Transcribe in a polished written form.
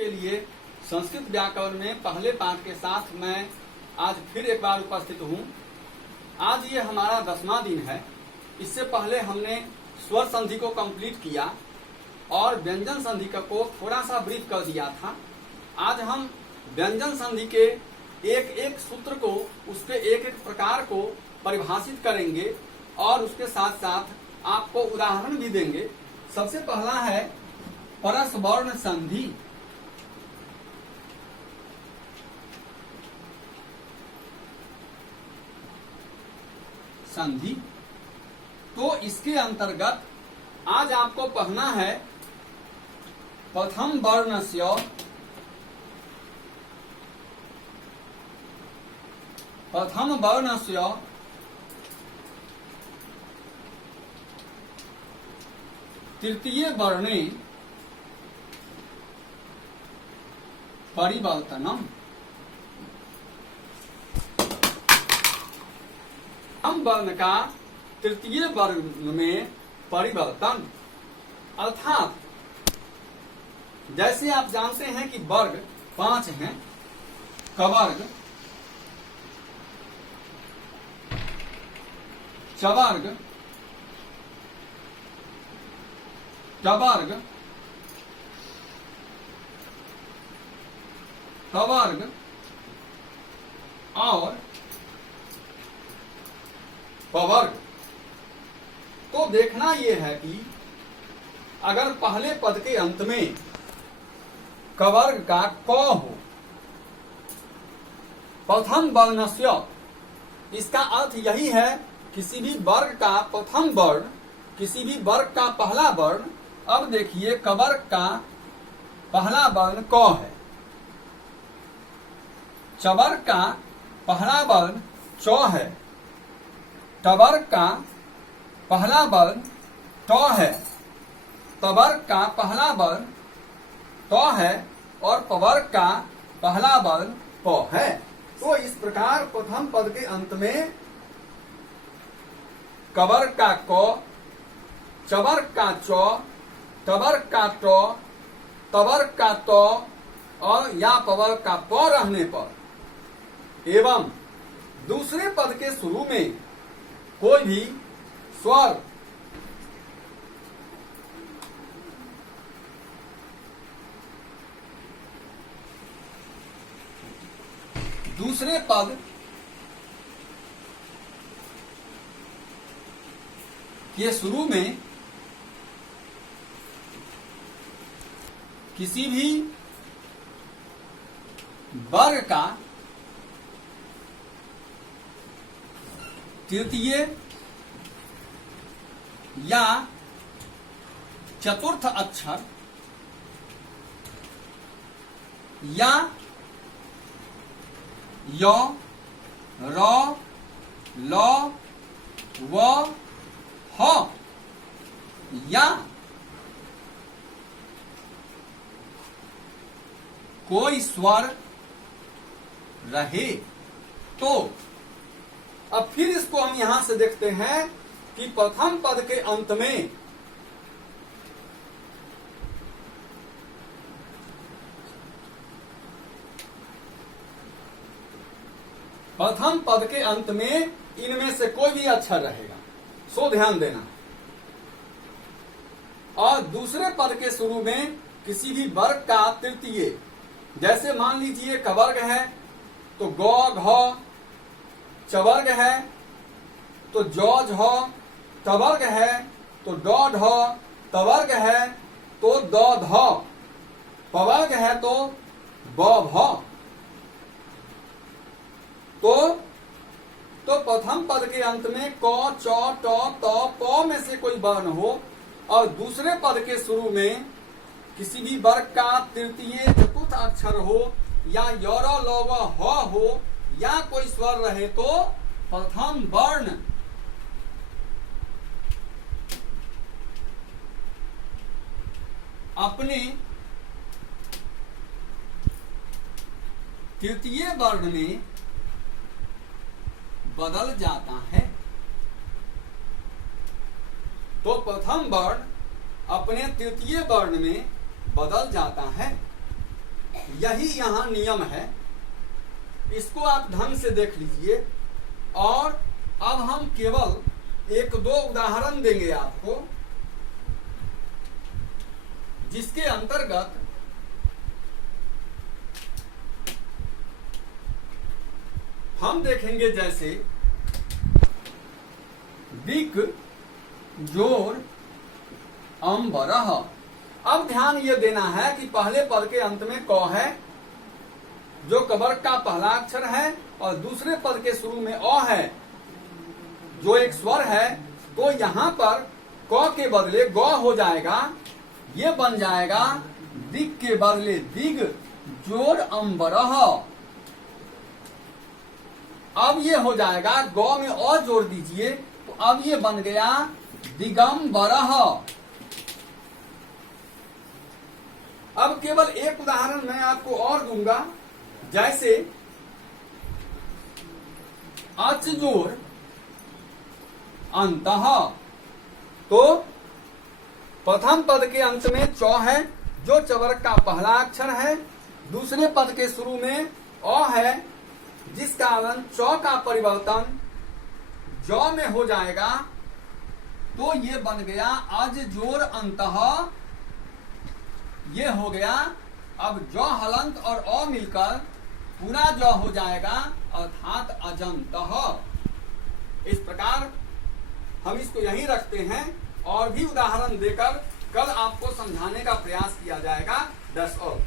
के लिए संस्कृत व्याकरण में पहले पाठ के साथ मैं आज फिर एक बार उपस्थित हूँ। आज ये हमारा 10वां दिन है। इससे पहले हमने स्वर संधि को कंप्लीट किया और व्यंजन संधि को थोड़ा सा ब्रीफ कर दिया था। आज हम व्यंजन संधि के एक एक सूत्र को, उसके एक एक प्रकार को परिभाषित करेंगे और उसके साथ साथ आपको उदाहरण भी देंगे। सबसे पहला है परस वर्ण संधि। संधि तो इसके अंतर्गत आज आपको पढ़ना है प्रथम वर्णस्य तृतीय वर्णे परिवर्तनम। प्रथम वर्ण का तृतीय वर्ण में परिवर्तन, अर्थात जैसे आप जानते हैं कि वर्ग 5 हैं, कवर्ग, चवर्ग, टवर्ग, तवर्ग और पवर्ग। तो देखना यह है कि अगर पहले पद के अंत में कवर्ग का क हो, प्रथम वर्णस्य, इसका अर्थ यही है किसी भी वर्ग का प्रथम वर्ण, किसी भी वर्ग का पहला वर्ण। अब देखिए कवर्ग का पहला वर्ण क है, चवर्ग का पहला वर्ण च है, टवर्ग का पहला वर्ण ट है, तवर्ग का पहला वर्ण त है और पवर्ग का पहला वर्ण प है। तो इस प्रकार प्रथम पद के अंत में कवर्ग का क, चवर्ग का च, टवर्ग का ट, तवर्ग का त और या पवर्ग का प रहने पर एवं दूसरे पद के शुरू में कोई भी स्वर दूसरे पद के शुरू में किसी भी वर्ग का तृतीय या चतुर्थ अक्षर या य, र, ल, व, ह या कोई स्वर रहे तो अब फिर इसको हम यहां से देखते हैं कि प्रथम पद के अंत में इनमें से कोई भी अक्षर रहेगा, सो ध्यान देना। और दूसरे पद के शुरू में किसी भी वर्ग का तृतीय, जैसे मान लीजिए कवर्ग है तो ग, घ, चवर्ग है तो ज, झ, तवर्ग है तो ड, ढ, तवर्ग है तो द, ध, पवर्ग है तो ब, भ। तो प्रथम पद के अंत में क, च, ट, त, प में से कोई वर्ण हो और दूसरे पद के शुरू में किसी भी वर्ग का तृतीय चतुर्थ अक्षर हो या य, र, ल, व, ह हो या कोई स्वर रहे तो प्रथम वर्ण अपने तृतीय वर्ण में बदल जाता है। तो प्रथम वर्ण अपने तृतीय वर्ण में बदल जाता है। यही यहाँ नियम है, इसको आप ढंग से देख लीजिए। और अब हम केवल एक दो उदाहरण देंगे आपको, जिसके अंतर्गत हम देखेंगे जैसे दिक जोर अम्बरह। अब ध्यान ये देना है कि पहले पद के अंत में क है, जो कवर्ग का पहला अक्षर है, और दूसरे पद के शुरू में अ है, जो एक स्वर है। तो यहाँ पर क के बदले ग हो जाएगा, ये बन जाएगा दिक के बदले दिग जोर अम्बरह। अब ये हो जाएगा, ग में और जोड़ दीजिए, तो अब ये बन गया दिगंबरह। अब केवल एक उदाहरण मैं आपको और दूंगा, जैसे अच जोर अंतः। तो प्रथम पद के अंत में च है, जो चवर्ग का पहला अक्षर है। दूसरे पद के शुरू में अ है, जिस कारण च का परिवर्तन ज में हो जाएगा। तो ये बन गया अज जोर अंतः, ये हो गया। अब ज हलंत और अ मिलकर पूरा ज हो जाएगा, अर्थात अजंतः। इस प्रकार हम इसको यहीं रखते हैं, और भी उदाहरण देकर कल आपको समझाने का प्रयास किया जाएगा 10 और।